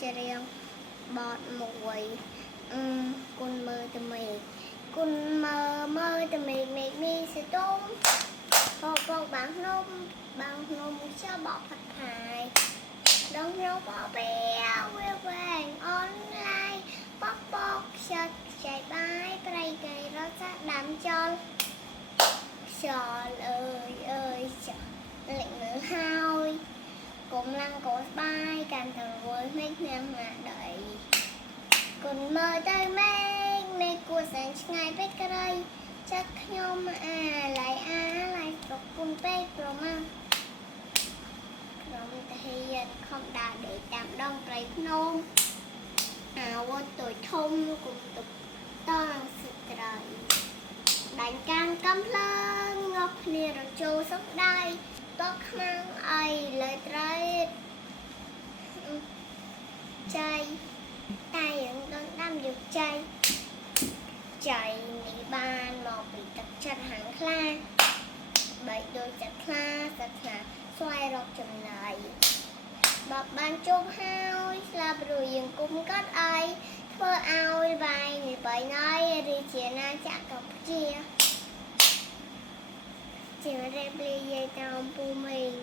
ជារៀងបតមួយគុណមើលទៅមេឃគុណមើលទៅមេឃនេះសតុំបោកបាំងភ្នំខ្យល់បក់ផាត់ផាយដងរោបពេលវាវែងអនឡាញបកខ្យល់ខ្ចីបាយប្រៃកៃរត់សាដាំចលខ្យល់អើយចលិចមើលហើយកុំឡាំងកោស្បាយកាន់តែរវល់មេឃនាងណាដីគុណមើលទៅមេឃគួរសែងឆ្ងាយពេកក្រៃចិត្តខ្ញុំអាឡៃប្រគុណពេកប្រមាណក្រុមតាហ៊ានខំដើរដេកតាមដងព្រៃភ្នំអាវុធតូចធំគុំទុកតងសិត្រីដាញ់កាំកំភ្លើងងប់គ្នារចូលសុខដៃតកខ្មាំងអីលើត្រីចៃតែយើងដល់ដាំយកចៃនេះបានមកពីទឹកចិត្តហាងខ្លាបីដូចចិត្តខ្លាសត្វខ្លាស្វែងរកចំណៃបបបានជុំហើយស្លាប់រួយយើងគុំកាត់អីធ្វើឲ្យបាយនេះបីណៃរាជាណាចក្រកម្ពុជាជារៀបលាយាយតាមពូមីង